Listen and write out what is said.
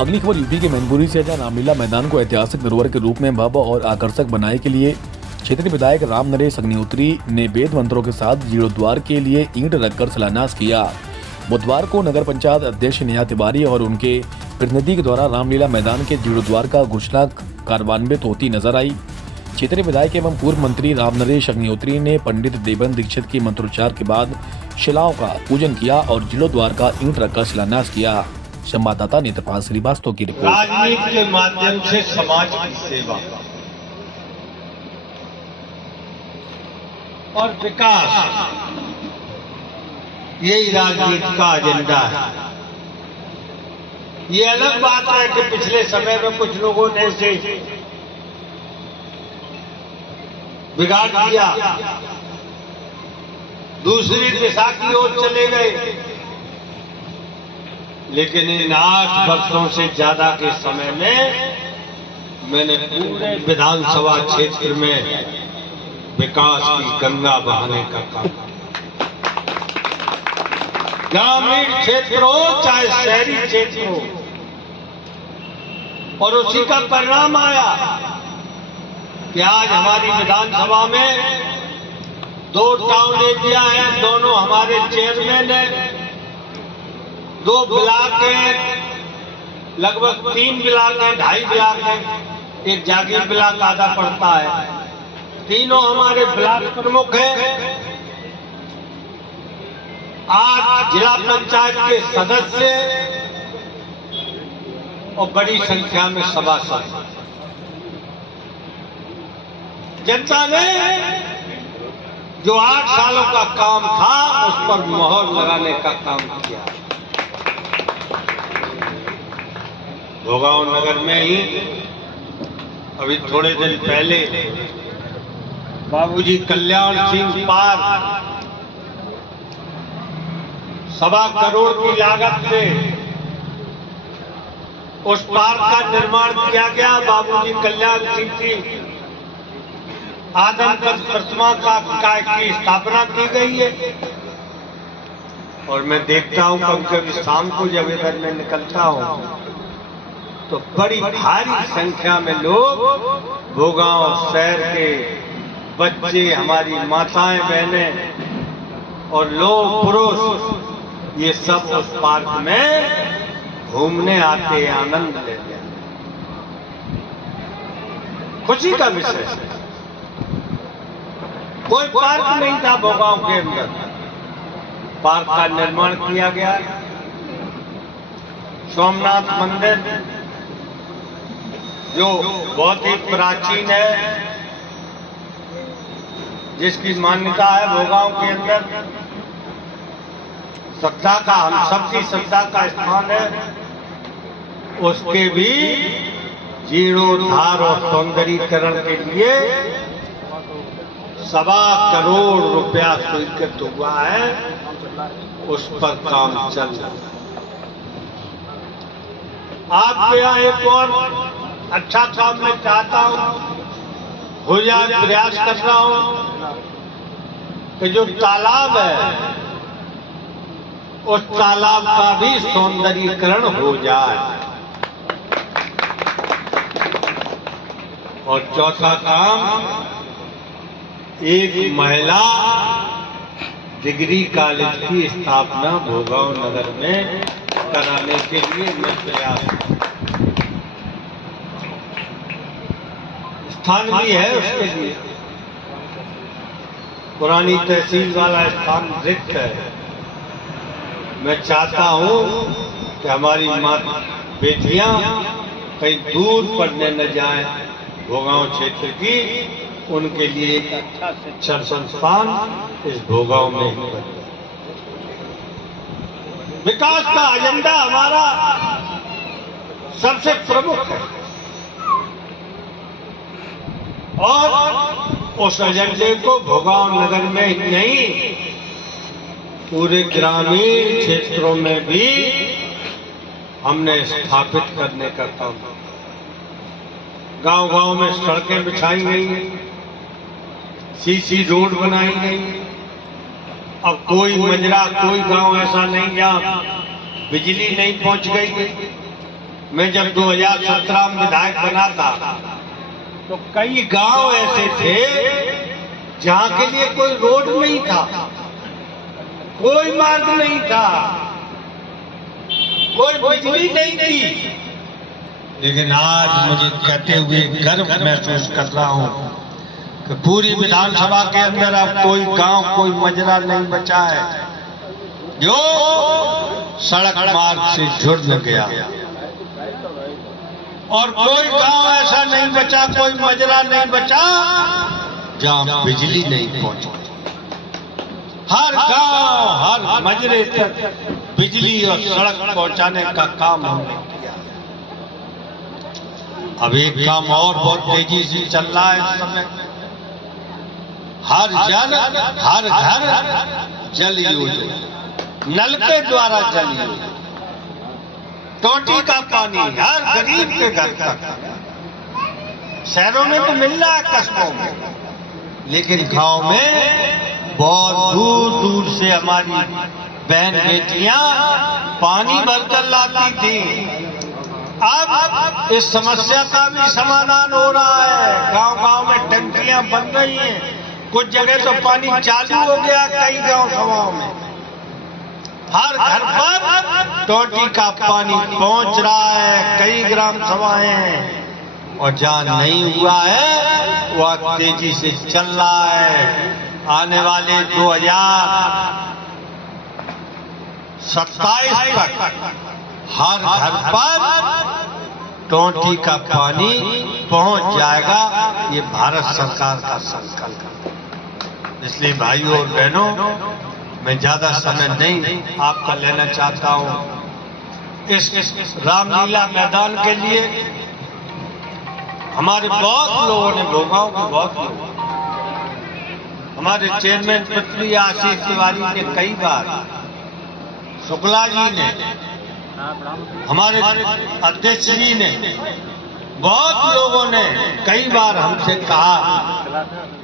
अगली खबर यूपी के मैनपुरी से, जहां रामलीला मैदान को ऐतिहासिक धरोहर के रूप में भव्य और आकर्षक बनाने के लिए क्षेत्रीय विधायक राम नरेश अग्निहोत्री ने वेद मंत्रों के साथ जीर्णोद्वार के लिए ईंट रखकर शिलान्यास किया। बुधवार को नगर पंचायत अध्यक्ष नेहा तिवारी और उनके प्रतिनिधि के द्वारा रामलीला मैदान के जीर्णोद्वार का घोषणा कार्यान्वित होती नजर आई। क्षेत्रीय विधायक एवं पूर्व मंत्री राम नरेश अग्निहोत्री ने पंडित देवेंद्र दीक्षित की मंत्रोच्चार के बाद शिलाओं का पूजन किया और जीर्णोद्वार का ईंट रखकर शिलान्यास किया। संवाददाता नेत्रपाल श्रीवास्तव की रिपोर्ट। राजनीति के माध्यम से समाज की सेवा और विकास, यही राजनीति का एजेंडा है। ये अलग बात है कि पिछले समय में कुछ लोगों ने इसे बिगाड़ दिया, दूसरी दिशा की ओर चले गए, लेकिन इन 8 वर्षों से ज्यादा के समय में मैंने पूरे विधानसभा क्षेत्र में विकास की गंगा बहाने का काम, ग्रामीण क्षेत्र हो चाहे शहरी क्षेत्र हो, और उसी का परिणाम आया कि आज हमारी विधानसभा में 2 टाउन एरिया है, दोनों हमारे चेयरमैन हैं, 2 ब्लॉक हैं, लगभग 3 ब्लॉक हैं, 2.5 ब्लॉक हैं, एक जागीर ब्लॉक आधा पड़ता है, तीनों हमारे ब्लॉक प्रमुख हैं। 8 जिला पंचायत के सदस्य और बड़ी संख्या में सभासद। जनता ने जो 8 सालों का काम था उस पर मोहर लगाने का काम किया। भोगांव नगर में ही अभी थोड़े दिन पहले बाबूजी कल्याण सिंह पार्क 1.25 करोड़ की लागत से उस पार्क का निर्माण किया गया। बाबूजी कल्याण सिंह की आदमकद प्रतिमा की स्थापना की गई है। और मैं देखता हूं कभी शाम को जब इधर मैं निकलता हूं तो बड़ी भारी संख्या में लोग भोगांव शहर के बच्चे, हमारी माताएं बहनें और लोग पुरुष, ये सब उस पार्क में घूमने आते हैं, आनंद लेते हैं। खुशी का विषय है। कोई पार्क नहीं था भोगांव के अंदर, पार्क का निर्माण किया गया। सोमनाथ मंदिर जो बहुत ही प्राचीन है, जिसकी मान्यता है भोगांव के अंदर श्रद्धा का, हम सबकी श्रद्धा का स्थान है, उसके भी जीर्णोद्धार और सौंदर्यीकरण के लिए 1.25 करोड़ रुपया स्वीकृत हुआ है। उस पर काम चल रहा है। आपके यहाँ एक और अच्छा काम मैं चाहता हूं, हो जाए, प्रयास कर रहा हूं कि जो तालाब है उस तालाब का भी सौंदर्यीकरण हो जाए। और चौथा काम, एक महिला डिग्री कॉलेज की स्थापना भोगांव नगर में कराने के लिए मैं प्रयास करूं। स्थान भी है उसके लिए, पुरानी तहसील वाला स्थान रिक्त है। मैं चाहता हूं कि हमारी बेटियां कहीं दूर पढ़ने न जाएं, भोगांव क्षेत्र की, उनके लिए एक अच्छा शिक्षण संस्थान इस भोगांव में ही बने। विकास का एजेंडा हमारा सबसे प्रमुख है और उस एजेंडे को भोगांव नगर में ही नहीं, पूरे ग्रामीण क्षेत्रों में भी हमने स्थापित करने का काम। गांव-गांव में सड़कें बिछाई गई, सीसी रोड बनाई गई। अब कोई मजरा, कोई गांव ऐसा नहीं जहां बिजली नहीं पहुंच गई। मैं जब 2017 में विधायक बना था तो कई गांव ऐसे थे जहां के लिए कोई रोड नहीं था, कोई मार्ग नहीं था, कोई बिजली नहीं थी। लेकिन आज मुझे कहते हुए गर्व महसूस कर रहा हूं कि पूरी विधानसभा के अंदर अब कोई गांव, कोई मजरा नहीं बचा है जो सड़क मार्ग से जुड़ न गया, और कोई गांव ऐसा नहीं बचा, कोई मजरा नहीं बचा जहां बिजली नहीं पहुंची। हर गांव, हर मजरे तक बिजली और सड़क पहुंचाने का काम हमने किया। अब एक काम और बहुत तेजी से चल रहा है इस समय, हर घर जल योजना, नल के द्वारा जल योजना, टोटी का पानी हर गरीब के घर तक। शहरों में तो मिल रहा है, कस्बों में, लेकिन गांव में बहुत दूर दूर से हमारी बहन बेटियां पानी भरकर लाती थी। अब इस समस्या का भी समाधान हो रहा है। गांव गांव में टंकियां बन रही हैं, कुछ जगह तो पानी चालू हो गया, कई गांव सभाओं में हर घर पर टोटी का पानी पहुंच रहा है, कई ग्राम सभाएं हैं, और जहां नहीं हुआ है वह तेजी से चल रहा है। आने वाले 2027 तक हर घर पर टोटी का पानी पहुंच जाएगा, ये भारत सरकार का संकल्प है। इसलिए भाइयों और बहनों, मैं ज्यादा समय नहीं आपका लेना चाहता हूं। इस रामलीला मैदान के लिए हमारे बहुत लोगों ने, भोगाओं के बहुत लोग, हमारे चेयरमैन पृथ्वी आशीष तिवारी ने कई बार, शुक्ला जी ने, हमारे अध्यक्ष जी ने, बहुत लोगों ने कई बार हमसे कहा